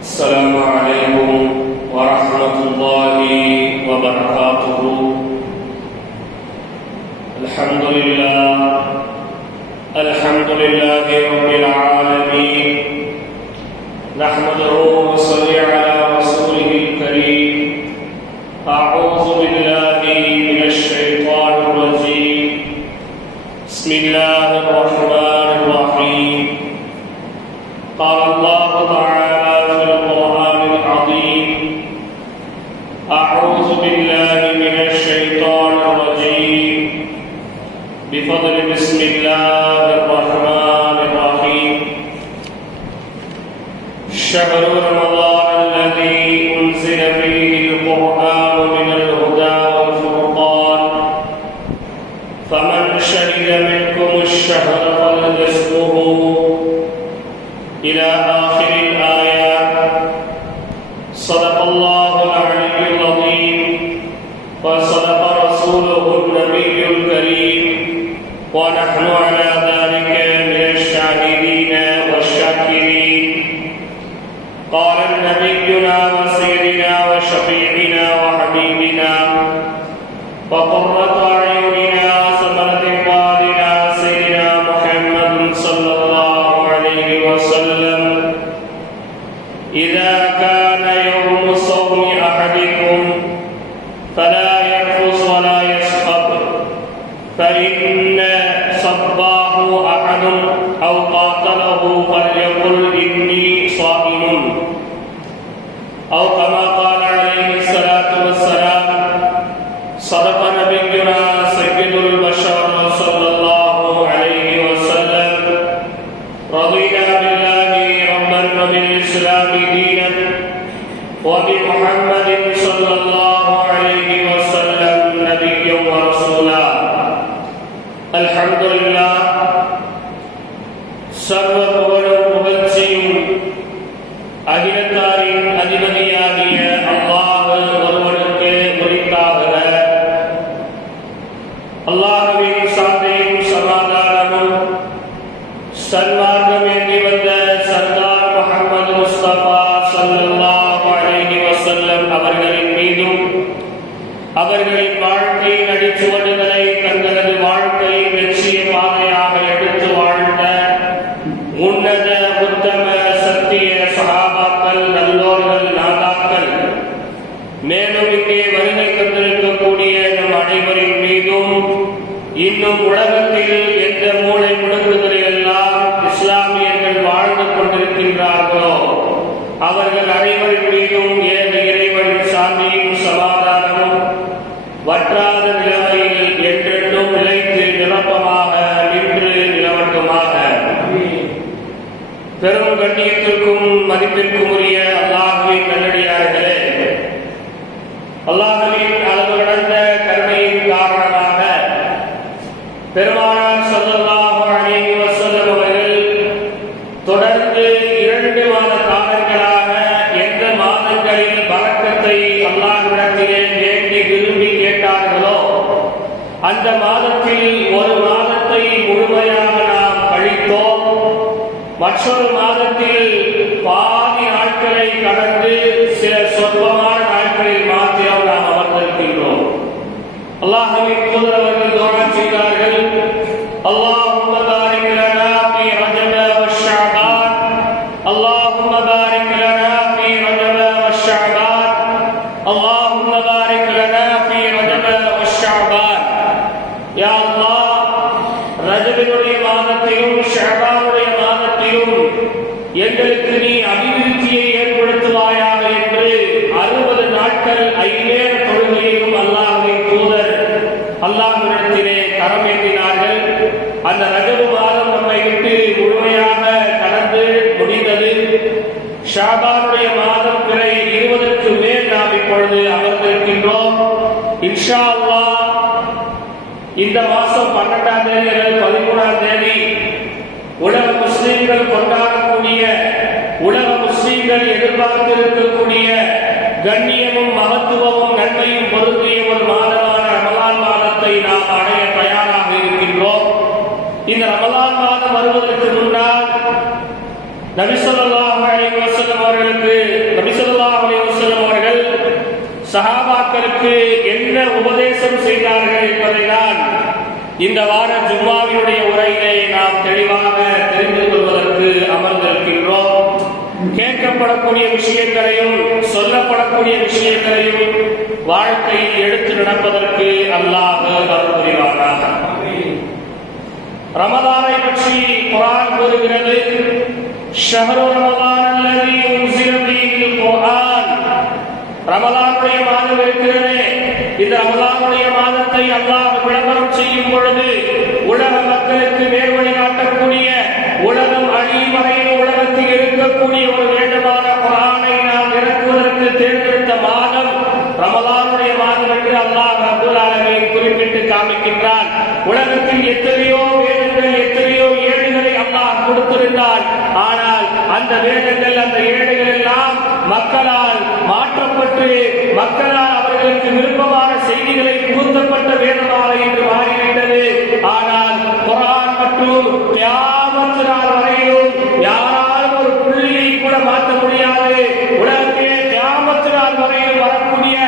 السلام عليكم ورحمة الله وبركاته. الحمد لله رب العالمين، نحمده ونصلي على رسوله الكريم. أعوذ بالله من الشيطان الرجيم. بسم الله الرحمن الرحيم. قال الله تعالى في القرآن العظيم: أعوذ بالله من الشيطان الرجيم، بفضل بسم الله الرحمن الرحيم. شهر رمضان الذي أنزل فيه القرآن من الهدى والفرقان، فمن شهد منكم الشهر فليصمه، إلى آخر الآيات. صدق الله العلي العظيم، وصدق رسوله النبي الكريم، ونحن على ذلك من الشاهدين والشاكرين. قال نبينا وسيدنا وشفيعنا وحبيبنا وقرة أعيننا وثمرة فؤادنا سيدنا محمد صلى الله عليه وسلم: إذا كان يوم صوم أحدكم فلا يرفث ولا يسخط، فإن صباه أحد أو قاتله فليقل إني صائم، أو كما قال عليه الصلاة والسلام. صدق نبينا سيد البشر صلى الله عليه وسلم. رضينا بالله ربا وبالإسلام دينا وبمحمد صلى الله عليه وسلم نبيا ورسولا. الحمد لله. சர்வ புகழும் புகழ்ச்சியும் அகிலத்தாரின் அதிபதியாகிய அல்லாஹ் ஒருவனுக்கு உரித்தாக. அல்லாஹ்வின் சாந்தியும் சமாதானமும் சன்மார்க்கம் ஏந்தி வந்த சர்தார் முஹம்மது முஸ்தபா ஸல்லல்லாஹு அலைஹி வஸல்லம் அவர்களின் மீதும், அவர்களின் வாழ்க்கையின் அடிச்சுவடுகளை தங்களது வாழ்க்கை லட்சிய பாதையாக எடுத்து வாழ்ந்த உன்னத உத்தம சத்திய சஹாபாக்கள், நல்லோர்கள், நாதாக்கள், மேலும் இங்கே வருகை தந்திருக்கக்கூடிய நம் அனைவரின் மீதும், இன்னும் உலகத்தில் எந்த மூளை முடுக்குகளில் எல்லாம் இஸ்லாமியர்கள் வாழ்ந்து கொண்டிருக்கின்றார்களோ அவர்கள் அனைவரின் மீதும் ஏக இறைவனின் சாந்தியும் சமாதானமும் வற்றாத நிலைமையில் என்றென்றும் நிலைத்து நிரப்பமாக நின்று நிலவட்டுமாக. பெரும் கண்ணியத்திற்கும் மதிப்பிற்கும் உரிய அல்லாஹ்வின் நல்லடியார்களே, அல்லாஹ்வின் அளவு கடந்த கருணையின் காரணமாக பெருமானார் ஸல்லல்லாஹு அலைஹி வஸல்லம் அவர்கள் தொடர்ந்து 2 மாத காலங்களாக எந்த மாதங்களில் பரக்கத்தை அல்லாஹ்விடத்திலே வேண்டி விரும்பி கேட்டார்களோ அந்த மாதத்தில் ஒரு மாதத்தை முழுமையாக நாம் கழித்தோம். மற்றொரு மாதத்தில் பாதி நாட்களை கடந்து சில சொற்பமான நாட்களில் மாத்திரம் நாம் அமர்ந்திருக்கின்றோம். அல்லாஹ்வின் தூதர் அவர்கள் துஆ செய்தார்கள்: அல்லாஹும்ம பாரிக் லனா ஃபீ ரஜப வஷ்ஷஅபான், அல்லாஹும்ம பாரிக் லனா ஃபீ ரஜப வஷ்ஷஅபான், அல்லாஹும்ம பாரிக் லனா ஃபீ ரஜப வஷ்ஷஅபான். யா அல்லாஹ், ரஜபினுடைய மாதத்திலும் ஷஅபானுடைய மாதத்திலும் எங்களுக்கு நீ அபிவிருத்தியை ஏற்படுத்துவாயாக என்று 60 நாட்கள் ஐவேள தொழுகையிலும் அல்லாஹ்வின் தூதர் அல்லாஹ்விடத்திலே கரம் ஏந்தினார்கள். அந்த ரஜபு மாதம் நம்மை விட்டு முழுமையாக கடந்து முடிந்தது. ஷஅபானுடைய மாதம் பிறை 20க்கு மேல் நாம் இப்பொழுது அமர்ந்திருக்கின்றோம். இன்ஷா அல்லாஹ் இந்த மாதம் 12ஆம் தேதி அல்லது 13ஆம் தேதி உலக முஸ்லிம்கள் கொண்டாடக்கூடிய, உலக முஸ்லிம்கள் எதிர்பார்த்திருக்கக்கூடிய கண்ணியமும் மகத்துவமும் நன்மையும் பொருந்திய ஒரு மாதமான ரமலான் மாதத்தை நாம் அடைய தயாராக இருக்கின்றோம். இந்த ரமலான் மாதம் வருவதற்கு முன்னால் நபி ஸல்லல்லாஹு அலைஹி வஸல்லம் அவர்கள் சஹாபாக்களுக்கு என்ன உபதேசம் செய்தார்கள் என்பதைதான் இந்த வார ஜும்மாவினுடைய உரையிலே நாம் தெளிவாக தெரிந்து கொள்வதற்கு அமர்ந்திருக்கின்றோம். கேட்கப்படக்கூடிய விஷயங்களையும் சொல்லப்படக்கூடிய விஷயங்களையும் வாழ்க்கையில் எடுத்து நடப்பதற்கு அல்லாஹ் அருள் புரிவானாக. ரமலானை பற்றி குர்ஆன் கூறுகிறது, ஷஹ்ரு ரமலான் அல்லதி உன்ஸில ஃபீஹில் குர்ஆன். ரமலானுடைய மாதம் இருக்கிறதே, இந்த ரமலானுடைய மாதத்தை அல்லாஹ் விளம்பரம் செய்யும் பொழுது உலக மக்களுக்கு நேர்வழி காட்டக்கூடிய, உலகம் அழியும் வரையில் உலகத்தில் இருக்கக்கூடிய ஒரு வேண்டுமான குர்ஆனை நாம் இறக்குவதற்கு தேர்ந்தெடுத்த மாதம் ரமலானுடைய மாதம் என்று அல்லாஹ் ரப்பல் ஆலமீன் குறிப்பிட்டு காமிக்கின்றான். உலகத்தில் எத்தனையோ வேதங்கள், எத்தனையோ ஏடுகளை அல்லாஹ் கொடுத்திருந்தார். ஆனால் அந்த வேதங்கள், அந்த ஏடுகள் எல்லாம் மக்களால் மாற்றப்பட்டு, மக்களால் அவர்களுக்கு விருப்பமான செய்திகளை புகுத்தப்பட்ட வேதமாக என்று மாறிவிட்டது. ஆனால் குர்ஆன் மற்றும் கியாமத் நாள் வரையிலும் யாராலும் ஒரு புள்ளியை கூட மாற்ற முடியாது. உலகத்திலே கியாமத் நாள் வரையில் வரக்கூடிய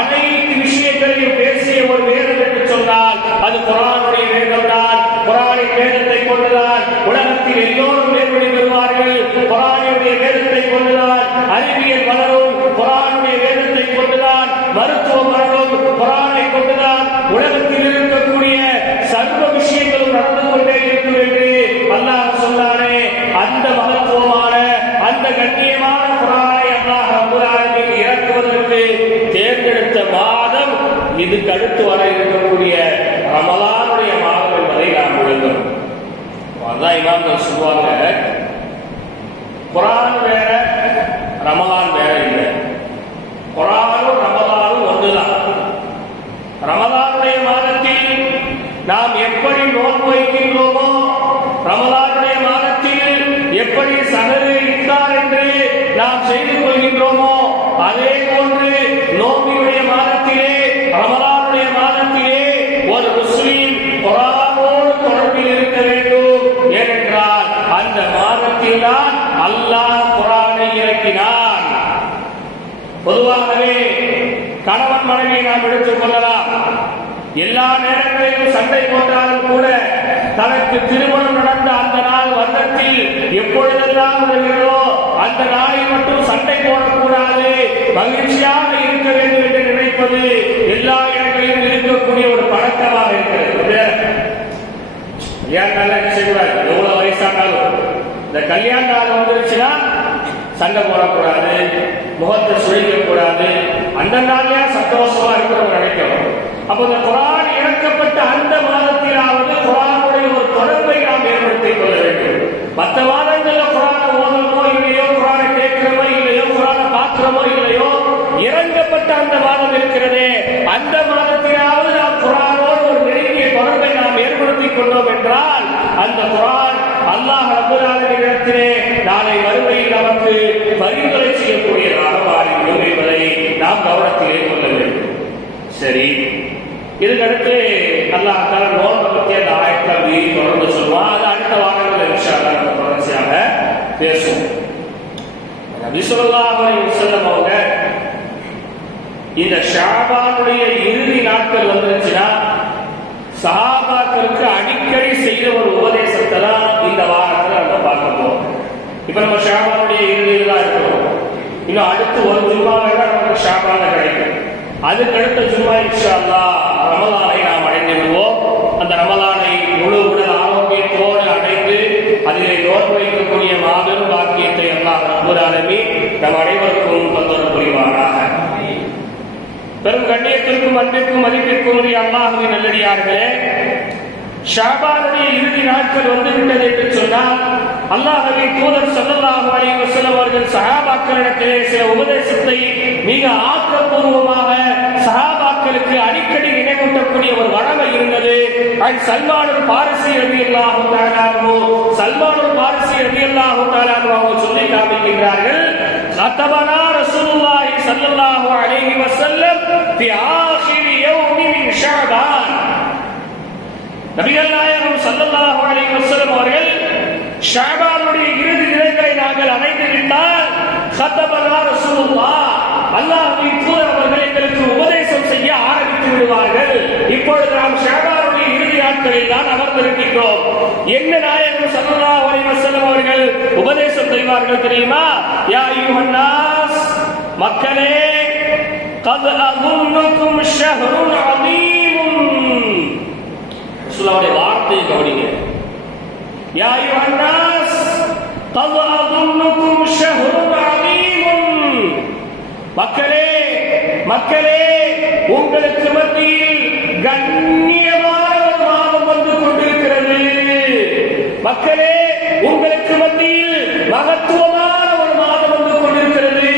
அனைத்து விஷயங்களையும் பேசிய ஒரு வேதம் என்று சொன்னால் அது குர்ஆனுடைய வேதம் தான். குர்ஆனின் வேதத்தை கொண்டுதான் உலகத்தில் எல்லோரும் நேர்வழி பெறுவார்கள். குர்ஆனுடைய வேதத்தை கொண்டுதான் அறிவியல் வளரும். குர்ஆனுடைய வேதத்தை கொண்டுதான் மருத்துவம் வளரும். குர்ஆனை கொண்டுதான் உலகத்தில் இருக்கக்கூடிய சர்வ விஷயங்களும் நடந்து கொண்டே இருக்கும் என்று அல்லாஹ் சொன்னாரே. அந்த மகத்துவமான, அந்த கண்ணியமான குர்ஆனை அல்லாஹ் ரப்பல் ஆலமீன் இறக்குவதற்கு தேர்ந்தெடுத்த மாதம் இதுக்கு அடுத்து வர இருக்கக்கூடிய ரமலானுடைய மாதம் என்பதை நாம் விளங்கணும். அதான் இமாம்கள் சொல்லுவாங்க, குர்ஆன் வேற ரமலான் வேற இல்லை. குர்ஆனும் ரமலானும் ஒன்றுதான். ரமலானுடைய மாதத்தில் நாம் எப்படி நோன்பு வைக்கின்றோமோ, ரமலானுடைய மாதத்தில் எப்படி சஹரு இஃப்தார் என்று நாம் செய்து கொள்கின்றோமோ, அதே போன்று நோம்பினுடைய மாதத்திலே, ரமலானுடைய மாதத்திலே ஒரு முஸ்லிம் குர்ஆனோடு தொடர்பில் இருக்க வேண்டும். ஏனென்றால் அந்த மாதத்தில் தான் அல்லாஹ் குர்ஆனை இறக்கினான். பொதுவாகவே கணவன் மனைவியை நாம் எடுத்துக் கொள்ளலாம். எல்லா நேரங்களிலும் சண்டை போட்டாலும் கூட தனக்கு திருமணம் நடந்த அந்த நாள் வருடத்தில் எப்பொழுதெல்லாம் வருகிறதோ அந்த நாளில் மட்டும் சண்டை போடக்கூடாது, மகிழ்ச்சியாக இருக்க வேண்டும் என்று நினைப்பது எல்லா இடங்களிலும் இருக்கக்கூடிய ஒரு பழக்கமாக இருக்கிறது. ஏன் நல்லா செய்யக்கூடாது, எவ்வளவு வயசானாலும் இந்த கல்யாண நாள் வந்துருச்சுன்னா சண்டை போடக்கூடாது, முகத்தை சுழிக்க கூடாது, அந்த நாள்லயா சந்தோஷமா இருக்கிறவங்க நினைக்கணும். அப்போ இந்த குர்ஆன் இறக்கப்பட்ட அந்த மாதத்திலாவது குர்ஆனுடைய ஒரு தொடர்பை நாம் ஏற்படுத்திக் கொள்ள வேண்டும். மற்ற மாதங்கள்ல குர்ஆனை ஓதுறமோ இல்லையோ, குர்ஆனை கேட்கிறோமோ இல்லையோ, குர்ஆனை பார்க்கிறோமோ இல்லையோ, இறங்கப்பட்ட அந்த மாதம் இருக்கிறதே, அந்த மாதத்திலாவது நாம் குர்ஆனோடு ஒரு நெருங்கிய தொடர்பை நாம் ஏற்படுத்திக் கொண்டோம் என்றால் அந்த குர்ஆன் அல்லாஹ் ரப்பல் ஆலமீன் இடத்திலே நாளை மறுமையில் நமக்கு பரிந்துரை செய்யக்கூடியதாக மாறிவிடும் என்பதை நாம் கவனத்திலே கொள்ள வேண்டும். சரி, இதுக்கடுத்து அல்லாஹ் தஆலா நோன்பை பற்றி அந்த ஆயத்தை தொடர்ந்து சொல்லுவான். அது அடுத்த வாரங்களில் இன்ஷா அல்லாஹ் நம்ம தொடர்ச்சியாக பேசுவோம். நபி ஸல்லல்லாஹு அலைஹி வஸல்லம் அவங்க இந்த ஷஅபானுடைய இறுதி நாட்கள் வந்துருச்சுன்னா சஹாபாக்களுக்கு அடிக்கடி செய்த ஒரு உபதேசத்தை தான் இந்த வாரத்தில் நம்ம பார்க்க போறோம். இப்ப நம்ம ஷஅபானுடைய இறுதியில் தான் இருக்கிறோம். இன்னும் அடுத்து ஒரு ஜும்மாவில் தான் நமக்கு ஷஅபான கிடைக்கும். அதுக்கு அடுத்த ஜும்மா இன்ஷா அல்லாஹ் ரமலானை நாம் அடைந்து விடுவோம். அந்த ரமலானை முழு உடல் ஆரோக்கியத்தோடு அடைந்து அதிலே நோன்பு வைக்கக்கூடிய மாபெரும் பாக்கியத்தை அல்லாஹ் ரப்பல் ஆலமீன் நம் அனைவருக்கும் தந்தருள் புரிவாராக. பெரும் கண்ணியத்திற்கும் அன்பிற்கும் மதிப்பிற்கும் உரிய அல்லாஹ்வின் நல்லடியார்களே, ஷஅபானுடைய இறுதி நாட்கள் வந்துவிட்டது என்று சொன்னால் அல்லாஹ்வின் தூதர் ஸல்லல்லாஹு அலைஹி வஸல்லம் அவர்கள் சஹாபாக்களிடத்திலே சில உபதேசத்தை மிக ஆக்கப்பூர்வமாக சஹாபாக்களுக்கு அடிக்கடி நினைவூட்டக்கூடிய ஒரு வழமை இருந்தது. சல்மானுல் பாரிசி ரலியல்லாஹு தஆலா அன்ஹு, சல்மானுல் பாரிசி ரலியல்லாஹு தஆலா அன்ஹு சொல்லி காமிக்கின்றார்கள், கதபனா ரசூலுல்லாஹி ஸல்லல்லாஹு அலைஹி வஸல்லம் ஃபி ஆகிரி யௌமி மின் ஷஅபான். நபிகள் நாயகம் ஸல்லல்லாஹு அலைஹி வஸல்லம் அவர்கள் ஷஅபானுடைய இறுதி தினங்களை நாங்கள் அடைந்து விட்டால் கதபனா ரசூலுல்லாஹ் அல்லாஹ்வின் தூதர் அவர்கள் எங்களுக்கு உபதேசம் செய்ய ஆரம்பித்து விடுவார்கள். இப்பொழுது நாம் ஷஅபானுடைய இறுதி நாட்களில் தான் அமர்ந்திருக்கிறோம். என்ன நாயகம் ஸல்லல்லாஹு அலைஹி வஸல்லம் அவர்கள் உபதேசம் செய்வார்கள் தெரியுமா? யா அய்யுஹன் நாஸ், மக்களே, கத் அظنكم شهر عظيم. ரசூலுல்லாஹ்வுடைய வார்த்தையை கவனிங்க. யா அய்யுஹன் நாஸ், கத் அظنكم شهر عظيم. மக்களே, மக்களே, உங்களுக்கு மத்தியில் கண்ணியமான ஒரு மாதம் வந்து கொண்டிருக்கிறது. மக்களே, உங்களுக்கு மத்தியில் மகத்துவமான ஒரு மாதம் வந்து கொண்டிருக்கிறது.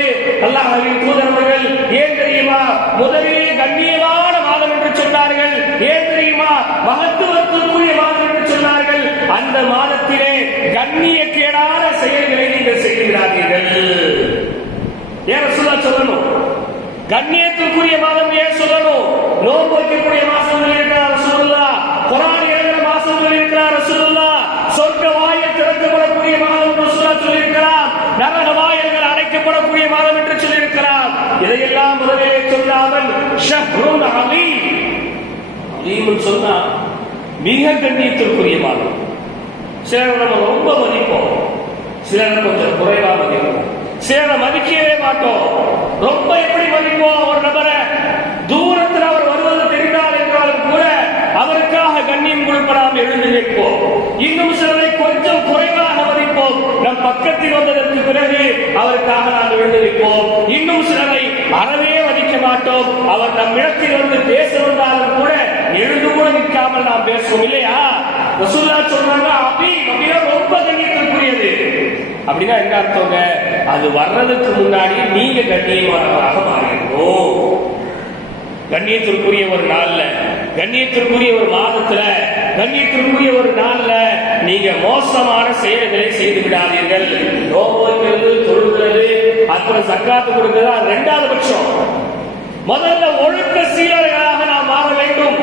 அல்லாஹ்வின் தூதர் அவர்கள் ஏன் தெரியுமா முதலிலே கண்ணியமான மாதம் என்று சொன்னார்கள்? ஏன் தெரியுமா மகத்துவத்திற்குரிய மாதம் என்று சொன்னார்கள்? அந்த மாதத்திலே கண்ணியக்கேடான செயல்களை நீங்கள் செய்கிறார்கள். ஏன் ரசூலுல்லாஹ் சொல்லணும்? கண்ணியத்திற்குரிய மாதம் ஏன் சொல்லணும்? நோன்பு வைக்கக்கூடிய மாசங்கள் இருக்கிறார் ரசூலுல்லாஹ், குர்ஆன் எழுதுகிற மாசங்கள் இருக்கிறார் ரசூலுல்லாஹ், சொர்க்க வாயில் திறக்கப்படக்கூடிய மாதம் ரசூலுல்லாஹ் சொல்லியிருக்கிறார், நரக வாயில்கள் அடைக்கப்படக்கூடிய மாதம் என்று சொல்லியிருக்கிறார். இதையெல்லாம் முதலிலே சொல்லாமல் ஷஹ்ருன் அலீம், அலீம் சொன்னா மிக கண்ணியத்திற்குரிய மாதம். சிலர் நம்ம ரொம்ப மதிப்போம், சிலர் கொஞ்சம் குறைவா மதிப்போம், சிலரை மதிக்கவே மாட்டோம். ரொம்ப எப்படி மதிப்போம்? ஒரு நபரை தூரத்தில் அவர் வருவது தெரிந்தால் என்றாலும் கூட அவருக்காக கண்ணியம் கொடுப்பதால் எழுந்து நிற்போம். இன்னும் சிலரை கொஞ்சம் குறைவாக மதிப்போம், நம் பக்கத்தில் வந்ததற்கு பிறகு அவருக்காக நாம் எழுந்து நிற்போம். இன்னும் சிலரை அறவே மதிக்க மாட்டோம், அவர் நம் இடத்தில் வந்து பேச வந்தாலும் கூட எழுந்து கூட நிற்காமல் நாம் பேசுவோம் இல்லையா? ரசூலுல்லாஹ் சொல்றாங்க அப்படின்னா ரொம்ப கண்ணியத்திற்குரியது. அப்படின்னா என்ன அர்த்தங்க? அது வர்றதுக்கு முன்னாடி நீங்க கண்ணியமானவராக மாறிடுவோம். கண்ணியத்திற்குரிய ஒரு நாள்ல, கண்ணியத்திற்குரிய ஒரு மாதத்துல, கண்ணியத்திற்குரிய ஒரு நாள்ல நீங்க மோசமான செயல்களை செய்து விடாதீர்கள். நோன்பு வைக்கிறது, தொழுகிறது, அப்புறம் சக்காத்து கொடுக்கிறது இரண்டாவது பட்சம். முதல்ல ஒழுக்க சீரர்களாக நாம் மாற வேண்டும்.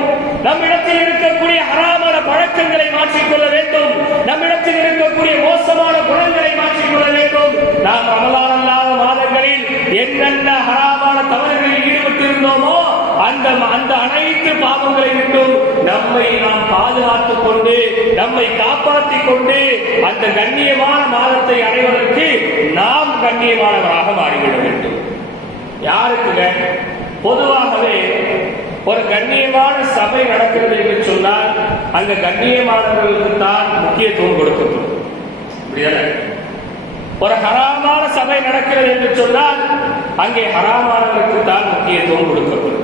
நம்மிடத்தில் இருக்கக்கூடிய ஹராமான பழக்கங்களை மாற்றிக்கொள்ள வேண்டும். நம்மிடத்தில் இருக்கக்கூடிய மோசமான குணங்களை மாற்றிக்கொள்ள வேண்டும். நாம் ரமலான் அல்லாத மாதங்களில் என்னென்ன ஹராமான தவறுகளில் ஈடுபட்டிருந்தோமோ அந்த அனைத்து பாவங்களை விட்டும் நம்மை நாம் பாதுகாத்துக் கொண்டு, நம்மை காப்பாற்றிக் கொண்டு அந்த கண்ணியமான மாதத்தை அடைவதற்கு நாம் கண்ணியமானவராக மாறிவிட வேண்டும். யாருக்குங்க? பொதுவாகவே ஒரு கண்ணியமான சபை நடக்கிறது என்று சொன்னால் அங்க கண்ணியமானவர்களுக்கு தான் முக்கியத்துவம் கொடுக்கப்படும். ஒரு ஹராமான சபை நடக்கிறது என்று சொன்னால் அங்கே ஹராமானவர்களுக்கு தான் முக்கியத்துவம் கொடுக்கப்படும்.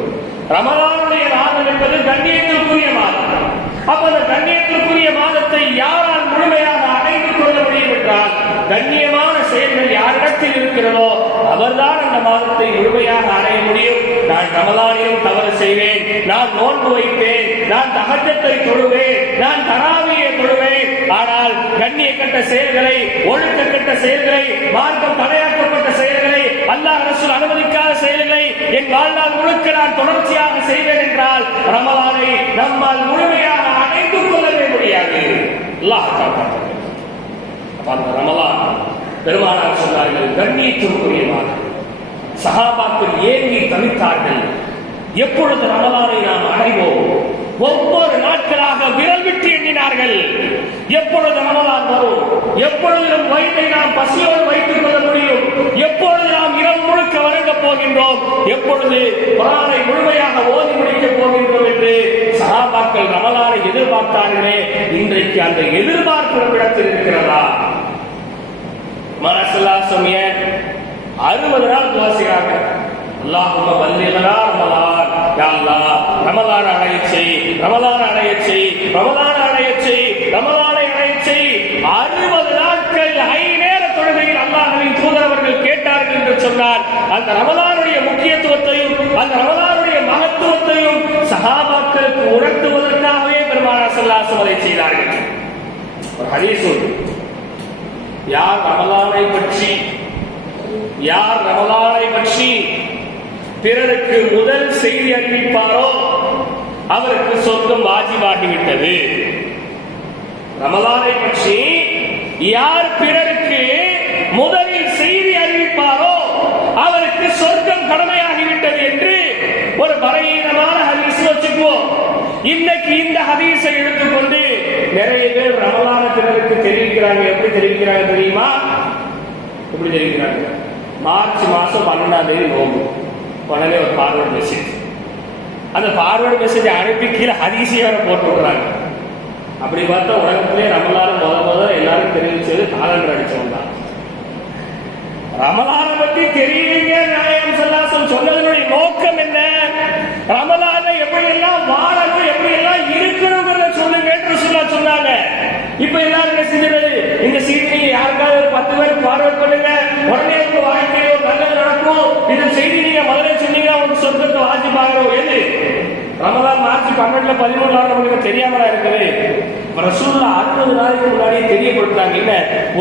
ரமலானுடைய மாதம் என்பது கண்ணியத்திற்குரிய மாதம். அப்ப அந்த கண்ணியத்திற்குரிய மாதத்தை யாரால் முழுமையாக அடைந்து கொள்ள முடியும் என்றால் கண்ணியமான செயல்கள் யாரிடத்தில் இருக்கிறதோ அவர்தான் அந்த மாதத்தை முழுமையாக அடைய முடியும். நான் ரமலானிலும் தவறு செய்வேன், நான் நோன்பு வைப்பேன், நான் தஹஜ்ஜத்தை தொழுவேன், நான் தராவியை தொழுவேன், ஆனால் கண்ணியக்கட்ட செயல்களை, ஒழுக்கக்கட்ட செயல்களை, மார்க்கம் தடையாக்கப்பட்ட செயல்களை, அல்லாஹ் ரசூல் அனுமதிக்காத செயல்களை என் வாழ்நாள் முழுக்க நான் தொடர்ச்சியாக செய்வேன் என்றால் ரமலானை நம்மால் முழுமையாக அடைந்து கொள்ளவே முடியாது. அல்லாஹ் காப்பாற்ற. அந்த ரமலான் பெருமானார் சொன்னார்கள் கண்ணியத்திற்குரிய மாதம். சஹாபாக்கள் ஏங்கி தவித்தார்கள், எப்பொழுது ரமலானை நாம் அடைவோம்? ஒவ்வொரு நாட்களாக விரல் விட்டு எண்ணினார்கள், எப்பொழுது ரமலான் வரும், எப்பொழுது நம் வயிற்றை நாம் பசியோடு வைத்துக் கொள்ள முடியும், எப்பொழுது நாம் இரவு முழுக்க வணங்கப் போகின்றோம், எப்பொழுது குர்ஆனை முழுமையாக ஓதி முடிக்கப் போகின்றோம் என்று சஹாபாக்கள் ரமலானை எதிர்பார்த்தார்களே. இன்றைக்கு அந்த எதிர்பார்ப்பு நம்மிடத்தில் இருக்கிறதா? மனசெல்லாம் சொன்னிய 60 நாள் துஆ செய்றாங்க. அல்லாஹும்ம பல்லிகனா ரமலான், யா அல்லாஹ் ரமலான் அடையச்சை, ரமலான் அடையச்சை, ரமலான் அடையச்சை, ரமலானை அடையச்சை. 60 நாட்கள் 5 நேர தொழுகையில் அல்லாஹ்வின் தூதர் அவர்கள் கேட்டார்கள் என்று சொன்னார். அந்த ரமலானுடைய முக்கியத்துவத்தையும் அந்த ரமலானுடைய மகத்துவத்தையும் சஹாபாக்களுக்கு உணர்த்துவதற்காகவே பெருமானார் ஸல்லல்லாஹு அலைஹி வஸல்லம் செய்தார்கள். ஒரு ஹதீஸ் யார் ரமலானை பற்றி பிறருக்கு முதல் செய்தி அறிவிப்பாரோ அவருக்கு சொர்க்கம் வாஜிபாகிவிட்டது. ரமலானை பற்றி யார் பிறருக்கு முதலில் செய்தி அறிவிப்பாரோ அவருக்கு சொர்க்கம் கடமையாகிவிட்டது என்று ஒரு பலவீனமான ஹதீஸ் வச்சுக்குவோம். இன்னைக்கு இந்த ஹதீஸை எடுத்துக்கொண்டு நிறைய பேர் ரமலான பிறருக்கு தெரிவிக்கிறாங்க. எப்படி தெரிவிக்கிறாங்க தெரியுமா? எப்படி தெரிவிக்கிறாங்க? மார்ச் மாசம் 12ஆம் தேதி நோம்பு, உடனே ஒரு ஃபார்வர்ட் மெசேஜ். அந்த ஃபார்வர்ட் மெசேஜ் அனுப்பி கீழே ஹதீஸையே வேற போட்டு விடுறாங்க. அப்படி பார்த்தா உலகத்திலே ரமலான் முத எல்லாரும் தெரிவிச்சது காலண்டர் அடிச்சவங்க தான். ரமலான பத்தி தெரியுங்க. நாயகம் ஸல்லல்லாஹு அலைஹி சொன்னதனுடைய நோக்கம் என்ன? ரமலான்ல எப்படி எல்லாம் வாழணும், எப்படி எல்லாம் இருக்கணும்ங்கறத சொல்லுங்க ரசூலுல்லாஹ் சொன்னாங்க. இப்ப எல்லாரும் என்ன செஞ்சது? இந்த செய்தி யாருக்காவது ஒரு 10 பேர் ஃபார்வர்ட் பண்ணுங்க, உடனே உங்க வாழ்க்கையில ஒரு நல்லது நடக்கும். இந்த செய்தி நீங்க முதல்ல சொன்னீங்கன்னா உங்களுக்கு சொர்க்கத்தை வாஜிபாகும். எது? ரமலான் மார்ச் 12 13 நமக்கு தெரியாமலா இருக்குது. ரசூலுல்லாஹ் 60 நாளைக்கு முன்னாடி தெரியப்படுத்தாங்க. என்ன?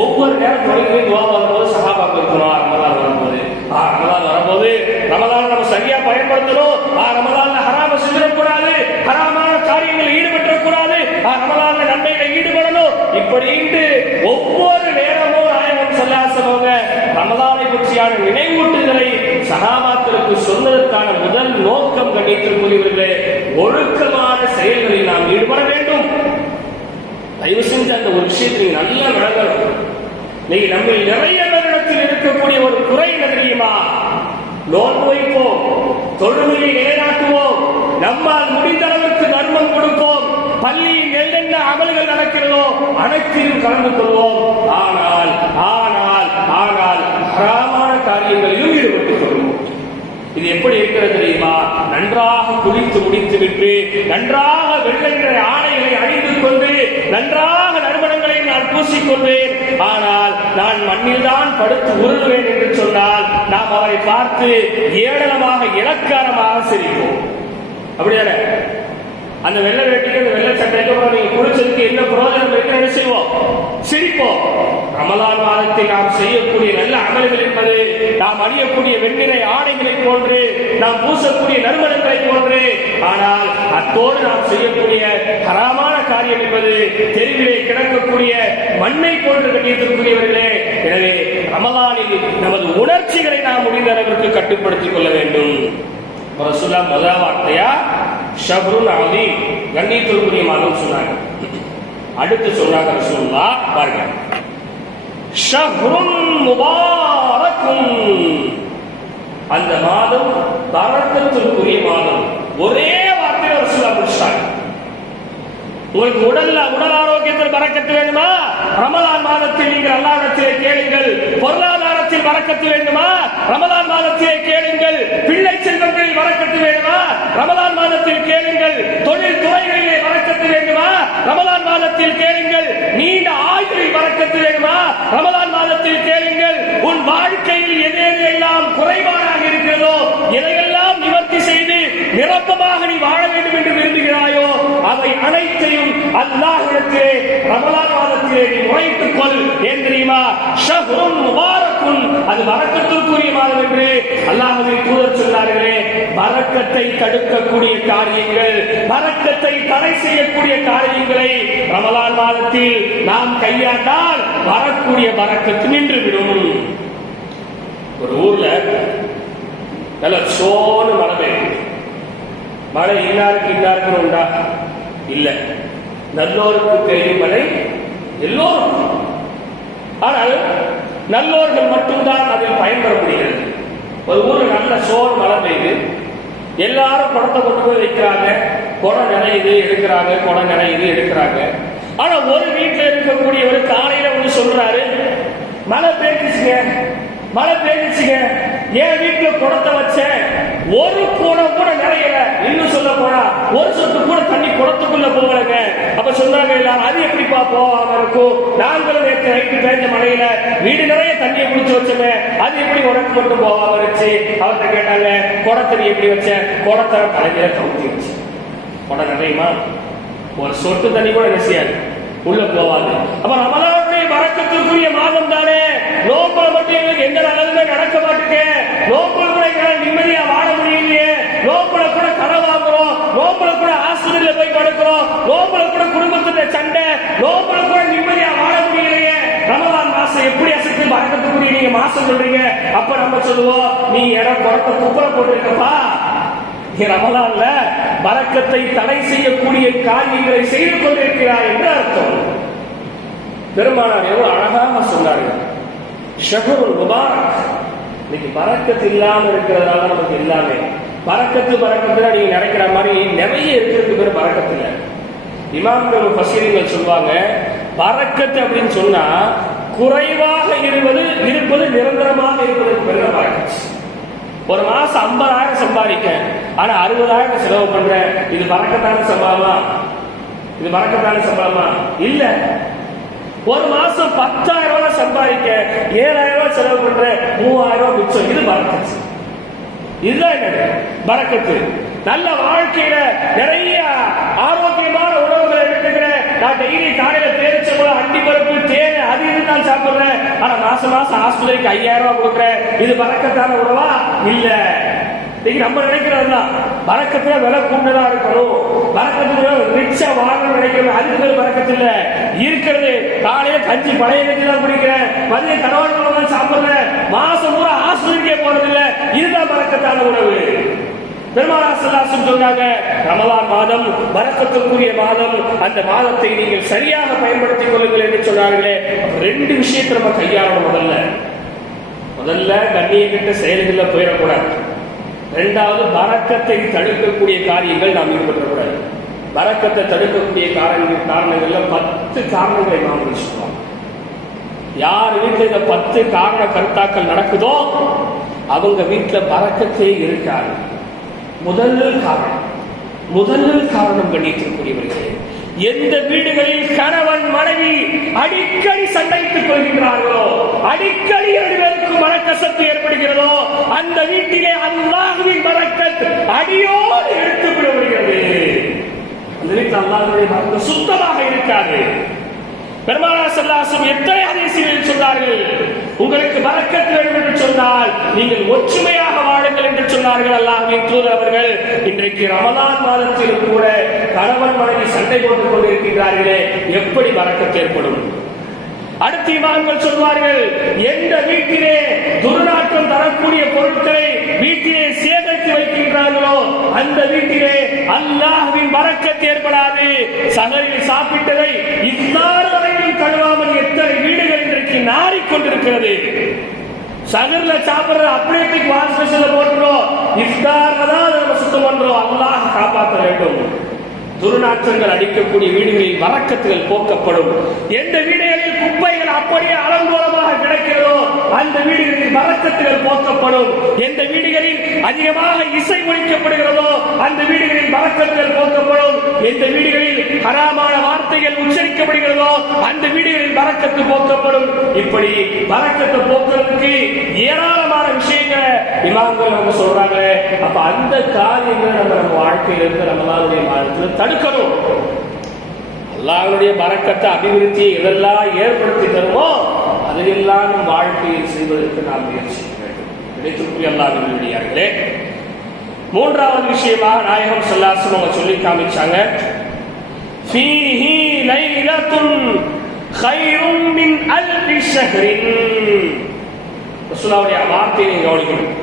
ஒவ்வொரு நேரம் தொழுகை துஆ வரும்போது சஹாபாக்கள் இருக்கணும். ரமலான் வரும்போது ரமலான் நம்ம சரியா பயன்படுத்தணும். ரமலான்ல ஹராம செஞ்சிடக்கூடாது, ஹராமான காரியங்களில் ஈடுபட்டக்கூடாது, ரமலான்ல நன்மைகளை ஈடுபடணும். இப்படின்ட்டு ஒவ்வொரு நேரமும் நாயகம் ஸல்லல்லாஹு அலைஹி வஸல்லம் ரமலானை பற்றியான நினைவூட்டுதலை சஹாபாக்களுக்கு சொன்னதற்கான முதல் நோக்கம் கண்டித்திருக்கிறவர்களே, ஒழுக்கமான செயல்களில் நாம் ஈடுபட வேண்டும். தயவு செஞ்சு அந்த ஒரு விஷயத்தை நல்லா விளங்கணும். நீங்க நம்ம நிறைய நேரத்தில் இருக்கக்கூடிய ஒரு குறை என்ன தெரியுமா? நோன்பு வைப்போம், தொழுகையை நிலைநாட்டுவோம், நம்மால் முடிந்த அளவுக்கு தர்மம் கொடுப்போம், பள்ளியில் என்னென்ன அமல்கள் நடக்கிறதோ அனைத்திலும் கலந்து கொள்வோம். ஆனால் ஆனால் ஆனால் ஹராமான காரியங்களிலும் ஈடுபட்டுக் கொள்வோம். இது எப்படி இருக்கிறது தெரியுமா? நன்றாக குளித்து முடித்து விட்டு நன்றாக வெள்ளை ஆடைகளை அணிந்து கொண்டு நன்றாக நறுமணங்களை நான் பூசிக்கொள்வேன். ஆனால் நான் மண்ணில் தான் படுத்து உருளுவேன் என்று சொன்னால் நாம் அவரை பார்த்து ஏளனமாக இலக்காரமாக சிரிப்போம். அப்படியான அந்த வெள்ளை வேட்டிக்கு அந்த வெள்ளை சட்டைக்கு நீங்க குளிச்சதுக்கு என்ன பிரயோஜனம் இருக்கு? என்ன செய்வோம்? சிரிப்போம். ரமலான் மாதத்தில் நாம் செய்யக்கூடிய நல்ல அமல்கள் என்பது நாம் அணியக்கூடிய வெண்ணிறை ஆடைகளை போன்று, நாம் பூசக்கூடிய நறுமணங்களை போன்று. ஆனால் அத்தோடு நாம் செய்யக்கூடிய ஹராமான காரியம் என்பது தெருவிலே கிடக்கக்கூடிய மண்ணை போன்று கட்டியிருக்கக்கூடியவர்களே. எனவே ரமலானில் நமது உணர்ச்சிகளை நாம் முடிந்த அளவிற்கு கட்டுப்படுத்திக் கொள்ள வேண்டும். ரசூலுல்லாஹ் முதல் வார்த்தையா ஷஹ்ருல் அஸீம், கண்ணியத்திற்குரிய மாதம் சொன்னாங்க. அடுத்து சொன்னாங்க ரசூலுல்லாஹ், பாருங்க, ஷஹ்ருன் முபாரக்குன், அந்த மாதம் பரக்கத்திற்குரிய மாதம். ஒரே வார்த்தையில ரசூலுல்லாஹ் முடிச்சாங்க. உங்களுக்கு உடல் ஆரோக்கியத்தில் பரக்கத்து வேண்டுமா? ரமலான் மாதத்தில் நீங்கள் அல்லாஹ்விடத்திலே கேளுங்கள். பொருளாதாரத்தில் பரக்கத்து வேண்டுமா? ரமலான் மாதத்திலே கேளுங்கள். பிள்ளை செல்வங்களில் பரக்கத்து வேண்டுமா? ரமலான் மாதத்தில் கேளுங்கள். தொழில் துறைகளிலே பரக்கத்து வேண்டுமா? ரமலான் மாதத்தில் கேளுங்கள். நீண்ட ஆயுளில் பரக்கத்து வேண்டுமா? ரமலான் மாதத்தில் கேளுங்கள். உன் வாழ்க்கையில் எதையெல்லாம் குறைபாடாக இருக்கிறதோ, எதையெல்லாம் நிவர்த்தி செய்து நிரப்பமாக நீ வாழ வேண்டும் என்று விரும்புகிறாயோ அவை அனைத்தையும் அல்லாஹ்விடத்திலே ரமலான் மாதத்திலே நீ முறையிட்டுக் கொள். ஏன் தெரியுமா? ஷஹ்ருன் முபாரக்குன், அது பரக்கத்திற்குரிய மாதம் என்று அல்லாஹ்வின் தூதர் சொன்னார்களே. பரக்கத்தை தடுக்கக்கூடிய காரியங்கள், பரக்கத்தை தடை செய்யக்கூடிய காரியங்களை ரமலான் மாதத்தில் நாம் கையாண்டால் வரக்கூடிய பரக்கத்து நின்றுவிடும். ஒரு ஊர்ல நல்ல சோனு மழை பெய்யும். மழை இன்னாருக்கு உண்டா? இல்ல, நல்லோருக்கு பெய்யும் மழை எல்லோருக்கும். ஆனால் நல்லோர்கள் மட்டும்தான் அதில் பயன்பெற முடிகிறது. ஒரு ஊர்ல நல்ல சோறு மழை பெய்யுது, எல்லாரும் குடத்தை கொண்டு போய் வைக்கிறாங்க. குடம் நிறையுது எடுக்கிறாங்க, குடம் நிறையுது எடுக்கிறாங்க. ஆனா ஒரு வீட்டுல இருக்கக்கூடியவர் காலையில வந்து சொல்றாரு, மழை பெய்ஞ்சிச்சுங்க, மழை பெய்ஞ்சிச்சுங்க, என் வீட்டுல குடத்தை வச்சேன், ஒரு குடம் கூட நிறையல. இன்னும் சொல்ல போனா ஒரு சொட்டு கூட தண்ணி குடத்துக்குள்ள போகலங்க. அப்ப சொன்னாங்க எல்லாரும், அது எப்படிப்பா போகாம இருக்கும்? நாங்களும் நேற்று நைட்டு பெய்ஞ்ச மழையில வீடு நிறைய தண்ணியை குடிச்சு வச்சோமே, அது எப்படி உடம்பு மட்டும் போகாம இருந்துச்சு? அவர்கிட்ட கேட்டாங்க, குடத்தண்ணி எப்படி வச்சேன்? குடத்தை தலைமையில கவுத்தி வச்சு. குடம் நிறையுமா? ஒரு சொட்டு தண்ணி கூட என்ன செய்யாது, உள்ள போவாது. அப்ப ரமலானுடைய பரக்கத்திற்குரிய மாதம் தானே. நோம்புல மட்டும் எங்களுக்கு எந்த நல்லதுமே நடக்க மாட்டேங்க. நோம்புல கூட எங்களால் நிம்மதியா வாழ முடியலையே. நோம்புல கூட கடை வாங்குறோம், நோம்புல கூட ஆஸ்பத்திரியில போய் படுக்கிறோம், நோம்புல கூட குடும்பத்துல சண்டை, நோம்புல கூட நிம்மதியா வாழ முடியலையே. காசை எப்படி அசைத்து பறக்கத்துக்குரிய நீங்க மாசம் சொல்றீங்க? அப்ப நம்ம சொல்லுவோம், நீ இடம் குறத்த குப்பரை போட்டிருக்கப்பா, ரமலான்ல பரக்கத்தை தடை செய்யக்கூடிய காரியங்களை செய்து கொண்டிருக்கிறார் என்று அர்த்தம். பெருமானார் எவ்வளவு அழகாக சொன்னார்கள், ஷஹ்ருல் முபாரக். இன்னைக்கு பரக்கத்து இல்லாம இருக்கிறதால நமக்கு எல்லாமே பரக்கத்து நீங்க நினைக்கிற மாதிரி நிறைய இருக்கிறதுக்கு பேர் பரக்கத்து இல்லை. இமாம்கள் பசீரிகள் சொல்லுவாங்க, பரக்கத்து அப்படின்னு சொன்னா குறைவாக இருப்பது நிரந்தரமாக இருப்பதற்கு பெரிய பரக்கத்து. ஒரு மாசம் 50,000 சம்பாதிக்க, ஆனா 60,000 செலவு பண்றேன், இது பரக்கத்தான சம்பளமா? இது பரக்கத்தான சம்பளமா? இல்ல. ஒரு மாசம் 10,000 ரூபாய் சம்பாதிக்க 7,000 ரூபாய் செலவு பண்ற, 3,000 ரூபாய் மிச்சம், இது பரக்கத்து. இதுதான் என்னது பரக்கத்து. நல்ல வாழ்க்கையில நிறைய ஆரோக்கியமான உணவுகளை எடுத்துக்கிறேன், நான் டெய்லி காலையில பேரிச்சம்பழம், அண்டி பருப்பு, தேன், அது இதுதான் சாப்பிடுறேன், ஆனா மாசம் ஆஸ்பத்திரிக்கு 5,000 ரூபாய் கொடுக்குறேன், இது பரக்கத்தான உணவா? இல்ல. இன்னைக்கு நம்ம நினைக்கிறதுதான் பரக்கத்துல விலை கூண்டதா இருக்கணும், பரக்கத்துல ரிச்சா வாங்கணும் நினைக்கிறோம், அதுக்கு பேர் பரக்கத்து இல்ல. இருக்கிறது காலையில கஞ்சி பழைய கஞ்சி தான் குடிக்கிறேன், மதிய கடவுள் சாப்பிடுறேன், மாசம் பூரா ஆஸ்பத்திரிக்கே போறது இல்ல, இதுதான் பரக்கத்தான உணவு. பெருமானார் ஸல்லல்லாஹு அலைஹி வஸல்லம் சொன்னாங்க, ரமலான் மாதம் பரக்கத்துக்குரிய மாதம், அந்த மாதத்தை நீங்கள் சரியாக பயன்படுத்திக் கொள்ளுங்கள் என்று சொன்னார்களே. 2 விஷயத்தை நம்ம கையாளணும். முதல்ல கண்ணியக்கிட்ட செயல்கள்ல போயிடக்கூடாது. 2வது பரக்கத்தை தடுக்கக்கூடிய காரியங்கள் நாம் ஈடுபடக்கூடாது. பரக்கத்தை தடுக்கக்கூடிய காரணங்கள்ல 10 காரணங்களை நாம் சொல்லுவோம். யார் வீட்டில் இந்த 10 காரண கருத்தாக்கள் நடக்குதோ அவங்க வீட்டில் பரக்கத்தே இருக்காது. முதல் காரணம் கண்ணியத்திற்குரியவர்களே, எந்த வீடுகளில் கணவன் மனைவி அடிக்கடி சண்டைத்துக் கொள்கின்றார்களோ, அடிக்கடி அவர்களுக்கு மனக்கசப்பு ஏற்படுகிறதோ, அந்த வீட்டிலே அல்லாஹ்வின் பரக்கத் அடியோடு எடுத்துக் விடப்படுகிறது. அந்த வீட்டில் அல்லாஹ்வுடைய பரக்கத் சுத்தமாக இருக்காது. பெருமானார் ஸல்லல்லாஹு அலைஹி வஸல்லம் எத்தனை ஹதீஸில் சொன்னார்கள், உங்களுக்கு பரக்கத் வேண்டும் என்று சொன்னால் நீங்கள் ஒற்றுமையாக வாழுங்கள் என்று சொன்னார்கள் அல்லாஹ்வின் தூதர் அவர்கள். இன்றைக்கு ரமலான் மாதத்தில் கூட கணவன் மனைவி சண்டை போட்டுக் கொண்டிருக்கிறார்களே, எப்படி பரக்கத் ஏற்படும்? அடுத்து இமாம்கள் சொல்வார்கள், எந்த வீட்டிலே துர்நாற்றம் தரக்கூடிய பொருட்களை வீட்டிலே சேகரித்து வைக்கின்றார்களோ அந்த வீட்டிலே அல்லாஹ்வின் பரக்கத் ஏற்படாது. சஹரில் சாப்பிட்டதை இஃப்தார் வரைக்கும் கழுவாமல் எத்தனை வீடுகள் இன்றைக்கு நாறிக்கொண்டிருக்கிறது. சஹர்ல சாப்பிடுற அப்படியே வாஷ் மிஷின்ல போட்டுறோம், இஃப்தார்ல தான் நம்ம சுத்தம் பண்றோம். அல்லாஹ் காப்பாற்ற வேண்டும். துர்நாற்றங்கள் அடிக்கக்கூடிய வீடுகளில் பரக்கத்துகள் போக்கப்படும். எந்த வீடுகளில் குப்பைகள் அப்படியே அலங்கோலமாக கிடைக்கிறதோ அந்த வீடுகளில் பரக்கத்துகள் போக்கப்படும். எந்த வீடுகளில் அதிகமாக இசை ஒலிக்கப்படுகிறதோ அந்த வீடுகளில் பரக்கத்துகள் போக்கப்படும். எந்த வீடுகளில் ஹராமான வார்த்தைகள் உச்சரிக்கப்படுகிறதோ அந்த வீடுகளில் பரக்கத்து போக்கப்படும். இப்படி பரக்கத்தை போக்குறதுக்கு ஏராளமான விஷயங்களை இமாம்கள் நம்ம சொல்றாங்க. அப்ப அந்த காரியங்களை நம்ம வாழ்க்கையில் இருந்து ரமலானுடைய மாதத்தில் தடுக்கணும். அல்லாஹ்வுடைய பரக்கத்தை அபிவிருத்தியை எதெல்லாம் ஏற்படுத்தி தருமோ அதையெல்லாம் நம் வாழ்க்கையில் செய்வதற்கு நாம் முயற்சி வேண்டும். கிடைத்திருக்கிற அல்லாஹ்வின் நல்லடியார்களே, 3வது விஷயமாக நாயகம் ஸல்லல்லாஹு அலைஹி வஸல்லம் சொல்லி காமிச்சாங்க, ஃபீஹி லைலத்துன் கைரும் மின் அல்ஃபி ஷஹ்ரின். ரசூலுல்லாஹ்வுடைய வார்த்தையை கவனிக்கணும்.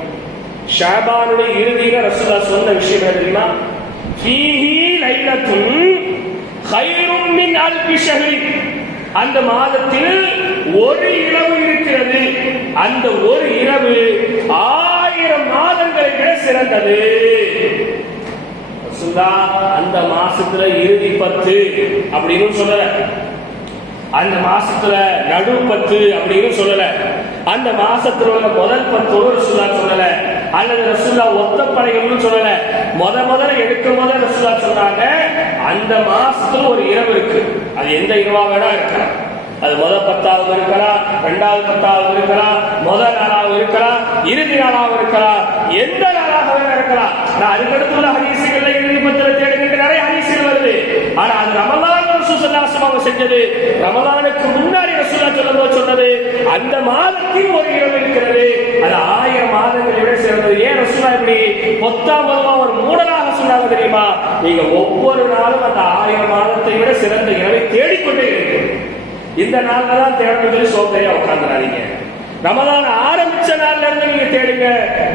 ஷஅபானுடைய இறுதியில ரசூலுல்லாஹ் சொன்ன விஷயம் என்ன தெரியுமா? ஃபீஹி லைலத்துன் கைரும் மின் அல்ஃபி ஷஹ்ரின். அந்த மாதத்தில் ஒரு இரவு இருக்கிறது, அந்த ஒரு இரவு 1000 மாதங்களை விட சிறந்தது. அந்த மாசத்துல இறுதி 10 அப்படின்னு சொல்லல, அந்த மாசத்துல நடு 10 அப்படின்னு சொல்லல, அந்த மாசத்துல உள்ள முதல் 10 ரசூலுல்லாஹ் சொல்லல, அல்லது ரசூலுல்லாஹ் ஒத்தப்படைகள்னு சொல்லல. முதல்ல எடுக்கும் போது ரசூலுல்லாஹ் சொன்னாங்க, அந்த மாசத்துல ஒரு இரவு இருக்கு, அது எந்த இரவா வேணா இருக்கலாம். அது முதல் 10வது இருக்கலாம், 2வது 10வது இருக்கலாம், முதல் நாளாக இருக்கலாம், இறுதி நாளாக இருக்கலாம், எந்த நாளாக வேணா இருக்கலாம். நான் அதுக்கடுத்துள்ள ஹதீசுகள்ல இறுதி 10 தேடுகின்ற நிறைய ஹதீசுகள் வருது. ஆனா அது ரமலான் ரசூல் ஸல்லல்லாஹு அலைஹி வஸல்லம் செஞ்சது. ரமலானுக்கு முன்னாடி ரசூலுல்லாஹ் சொன்னது, அந்த மாதத்தில் ஒரு இரவு இருக்கிறது, அது 1000 மாதங்களை விட சிறந்தது. ஏன் ரசூலுல்லாஹ் இப்படி பொத்தாமதமா ஒரு மூடலாக சொன்னாங்க தெரியுமா? நீங்க ஒவ்வொரு நாளும் அந்த 1000 மாதத்தை விட சிறந்த இரவை தேடிக்கொண்டே இருக்கிறீர்கள். இந்த நாள்ல தான் தேடணும் சொல்லி சோதனையா உட்காந்துறாதீங்க. ரமலான் ஆரம்பிச்ச நாள்ல இருந்து நீங்க தேடுங்க,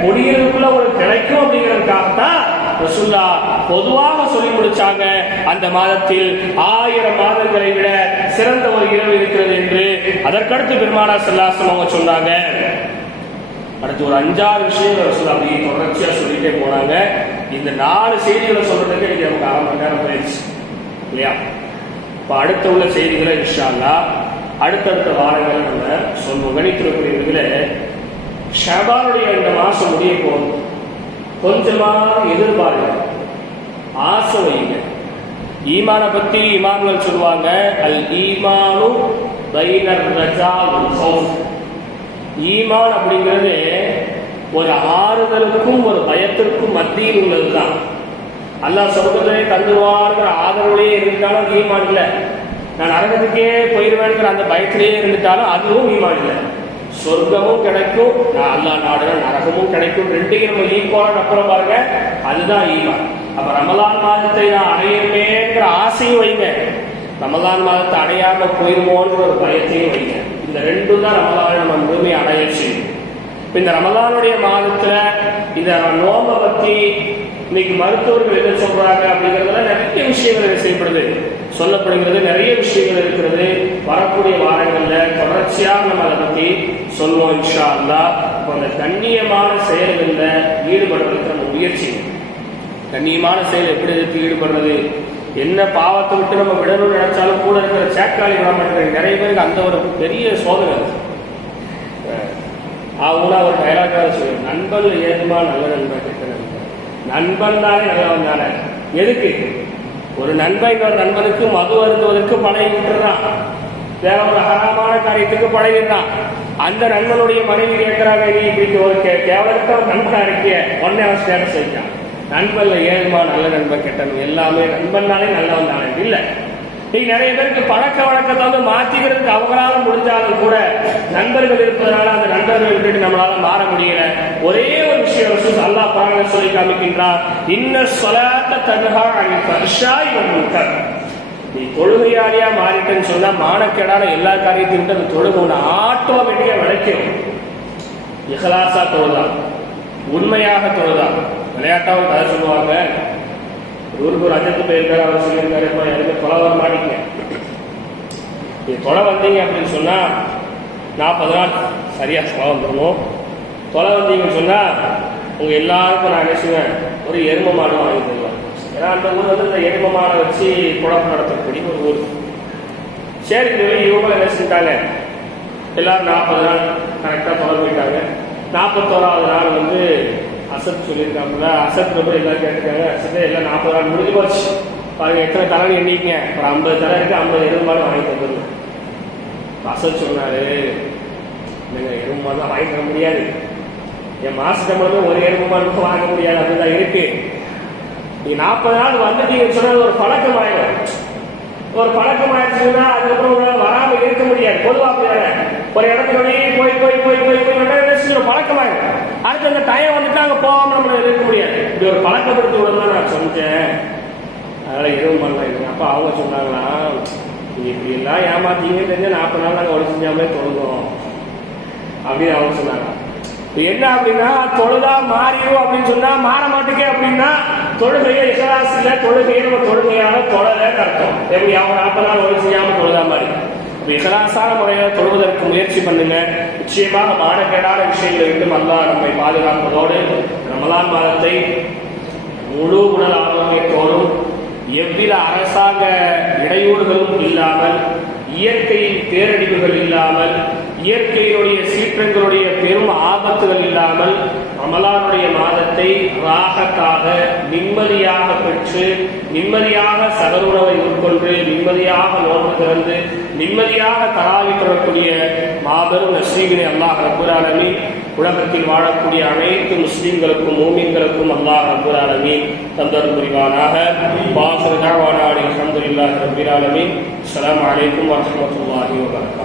முடிகிறதுக்குள்ள ஒரு கிடைக்கும் அப்படிங்கிறதுக்காகத்தான் ரசூலுல்லாஹ் பொதுவாக சொல்லி முடிச்சாங்க. அந்த மாதத்தில் 1000 மாதங்களை விட சிறந்த ஒரு இரவு இருக்கிறது என்று. அதற்கடுத்து பெருமானார் ஸல்லல்லாஹு அலைஹி வஸல்லம் அவங்க சொன்னாங்க. அடுத்து ஒரு 5-6 விஷயங்கள் ரசூலுல்லாஹ் அப்படியே தொடர்ச்சியா சொல்லிட்டே போனாங்க. இந்த 4 செய்திகளை சொல்றதுக்கு இன்னைக்கு நமக்கு 1/2 மணி நேரம் போயிடுச்சு இல்லையா? இப்போ அடுத்த உள்ள செய்திகளை இன்ஷா அல்லாஹ் அடுத்தடுத்த வாரங்கள் நம்ம சொல்லுவோம். கணித்திருக்கிறீர்களே, ஷஅபானுடைய இந்த மாசம் முடிய போகும். கொஞ்சமா எதிர்பார்க்க, ஆசை வைங்க. ஈமான பத்தி இமாம்கள் சொல்லுவாங்க, அல் ஈமானு பைனர் ரஜா வல் ஹௌஃப். ஈமான் அப்படிங்கிறது ஒரு ஆறுதலுக்கும் ஒரு பயத்திற்கும் மத்தியில் உள்ளதுதான். அல்லாஹ் சொர்க்கத்திலே தந்துருவாங்கிற ஆதரவுலேயே இருந்தாலும் ஈமான் இல்லை. நான் நரகத்துக்கே போயிடுவேங்கிற அந்த பயத்திலேயே இருந்துட்டாலும் அதுவும் ஈமான் இல்லை. சொர்க்கமும் கிடைக்கும், நான் அல்லாஹ் நாடுற நரகமும் கிடைக்கும், ரெண்டையும் நம்ம ஈக்குவலா அப்புறம் பாருங்க, அதுதான் ஈமான். அப்ப ரமலான் மாதத்தை நான் அடையணுமேங்கிற ஆசையும் வைங்க, ரமலான் மாதத்தை அடையாம போயிருமோன்ற ஒரு பயத்தையும் வைங்க. இந்த ரெண்டும் தான் ரமலானை நம்ம முழுமையை அடைய செய்யும். இந்த ரமலானுடைய மாதத்துல இந்த நோம்பை பத்தி இன்னைக்கு மருத்துவர்கள் எதை சொல்றாங்க அப்படிங்கிறதுல நிறைய விஷயங்கள் செய்யப்படுது, சொல்லப்படுகிறது, நிறைய விஷயங்கள் இருக்கிறது. வரக்கூடிய வாரங்கள்ல தொடர்ச்சியாக நம்ம அதை பத்தி சொல்லுவோம் இன்ஷா அல்லாஹ். அந்த கண்ணியமான செயல்கள்ல ஈடுபடுறதுக்கு நம்ம முயற்சி. கண்ணியமான செயல் எப்படி எதிர்த்து ஈடுபடுறது, என்ன பாவத்தை விட்டு நம்ம விடணும்னு நினைச்சாலும் கூட இருக்கிற சேக்காளி விட மாட்டேங்கிறது. நிறைய பேருக்கு அந்த ஒரு பெரிய சோதனை. அவங்களா ஒரு டைலாக்காக சொல்லுவோம், நண்பன் ஏதுமா நல்ல நண்பன் கெட்ட நண்பன். நண்பன் தானே நல்லவன் தானே. எதுக்கு ஒரு நண்பன் இன்னொரு நண்பனுக்கு மது அருந்துவதற்கு பழகி விட்டுறான், வேற ஒரு ஹராமான காரியத்துக்கு பழகிடுறான். அந்த நண்பனுடைய மனைவி கேட்கிறாங்க, நீ இப்படி ஒரு கேவலத்த ஒரு நண்பனா இருக்கிய, உடனே அவன் ஸ்டேட்டஸ் வைக்கான், நண்பன்ல ஏழுமா நல்ல நண்பன் கெட்டணும், எல்லாமே நண்பன்னாலே நல்லவன் தானே. இல்லை, நீங்க நிறைய பேருக்கு பழக்க வழக்கத்தை வந்து மாத்திக்கிறதுக்கு அவங்களால முடிஞ்சாலும் கூட நண்பர்கள் இருப்பதனால அந்த நண்பர்களை விட்டுட்டு நம்மளால மாற முடியல. ஒரே ஒரு விஷயம் அல்லாஹ் குர்ஆன்ல சொல்லி காமிக்கின்றார், இன்ன ஸலாத்த தன்ஹா அனில் ஃபஹ்ஷாஇ வல் முன்கர். நீ தொழுகையாளியா மாறிட்டேன்னு சொன்னா மானக்கேடான எல்லா காரியத்தையும் விட்டு அந்த தொழுகை ஒன்று ஆட்டோமேட்டிக்கா விளைக்கும். இஹ்லாஸா தொழுதா, உண்மையாக தொழுதா. விளையாட்டாவும் கதை சொல்லுவாங்க, ஊருக்கு ஒரு அஜத்து போயிருக்காரு, அவர் சொல்லியிருக்காரு, இப்போ எதுவுமே தொலை வர மாட்டீங்க, நீ தொலை வந்தீங்க அப்படின்னு சொன்னா 40 நாள் சரியா தொலை வந்துடணும். தொலை வந்தீங்கன்னு சொன்னா உங்க எல்லாருக்கும் நான் நினைச்சுவேன் ஒரு எரும மாடு வாங்கி தருவேன். ஏன்னா அந்த ஊர் வந்து இந்த எரும மாடை வச்சு குழப்பம் நடத்தக்கூடிய ஒரு ஊர். சரி, இவங்க என்ன செஞ்சுட்டாங்க, எல்லாரும் 40 நாள் கரெக்டாக தொலை போயிட்டாங்க. 41வது நாள் வந்து அசத் சொல்லியிருக்காப்புல, அசத் ரொம்ப எல்லாரும் கேட்டுருக்காங்க, அசத்தை எல்லாம் 40 நாள் முடிஞ்சு போச்சு, பாருங்க எத்தனை தலைன்னு எண்ணிக்கங்க, ஒரு 50 தலை இருக்கு, 50 எருமாடு வாங்கி தந்துருங்க. அசத் சொன்னாரு, இல்லைங்க எருமாடு தான் வாங்கி தர முடியாது, என் மாசத்தை மட்டும் ஒரு எருமாடு வாங்க முடியாது, அப்படிதான் இருக்கு. நீங்க 40 நாள் வந்துட்டீங்கன்னு சொன்னா ஒரு பழக்கம் ஆயிடும். ஒரு பழக்கம் ஆயிடுச்சுன்னா அதுக்கப்புறம் வராம இருக்க முடியாது. பொதுவாக ஒரு இடத்துல போய் போய் போய் போய் போய் பழக்கமாயிடும். அடுத்து அந்த டைம் வந்துட்டு அங்கே போகாம நம்ம இருக்க முடியாது. இப்படி ஒரு பழக்கப்படுத்தி விடணும் நான் சொன்னேன். அதனால எதுவும் பண்ணலாம் இல்லைங்க. அப்போ அவங்க சொன்னாங்களா, நீங்க இப்படி எல்லாம் ஏமாத்தீங்கன்னு தெரிஞ்சு 40 நாள் நாங்கள் ஒன்று செஞ்சாமலே தொழுகிறோம் அப்படின்னு அவங்க சொன்னாங்க. என்ன அப்படின்னா தொழுதா மாறிடும் அப்படின்னு சொன்னா மாற மாட்டேங்க அப்படின்னா தொழுகையை இஹ்லாஸ் இல்ல, தொழுகையை நம்ம தொழுகையான தொழலன்னு அர்த்தம். எப்படி அவங்க 40 நாள் ஒன்று செய்யாம தொழுதா மாதிரி இஹ்லாஸான முறையில தொழுவதற்கு முயற்சி பண்ணுங்க. நிச்சயமாக மானக்கேடான விஷயங்களை விட்டு அல்லாஹ் நம்மை பாதுகாப்பதோடு ரமலான் மாதத்தை முழு உடல் ஆரோக்கியத்தோடும் எவ்வித அரசாங்க இடையூறுகளும் இல்லாமல், இயற்கையின் பேரழிவுகள் இல்லாமல், இயற்கையினுடைய சீற்றங்களுடைய பெரும் ஆபத்துகள் இல்லாமல் ரமலானுடைய மாதத்தை ராகத்தாக நிம்மதியாக பெற்று நிம்மதியாக சகருணவை உட்கொண்டு நிம்மதியாக நோன்பு திறந்து நிம்மதியாக தராவி கொள்ளக்கூடிய மாபெரும் நஸ்ரீபினை அல்லாஹ் ரப்பல் ஆலமீன் உலகத்தில் வாழக்கூடிய அனைத்து முஸ்லிம்களுக்கும் மூமின்களுக்கும் அல்லாஹ் ரப்பல் ஆலமீன் தந்தருள் புரிவானாக. வாஹிரு தஅவானா அல்ஹம்துலில்லாஹி ரப்பில் ஆலமீன். அஸ்ஸலாமு அலைக்கும் வரஹ்மத்துல்லாஹி வபரகாத்துஹு.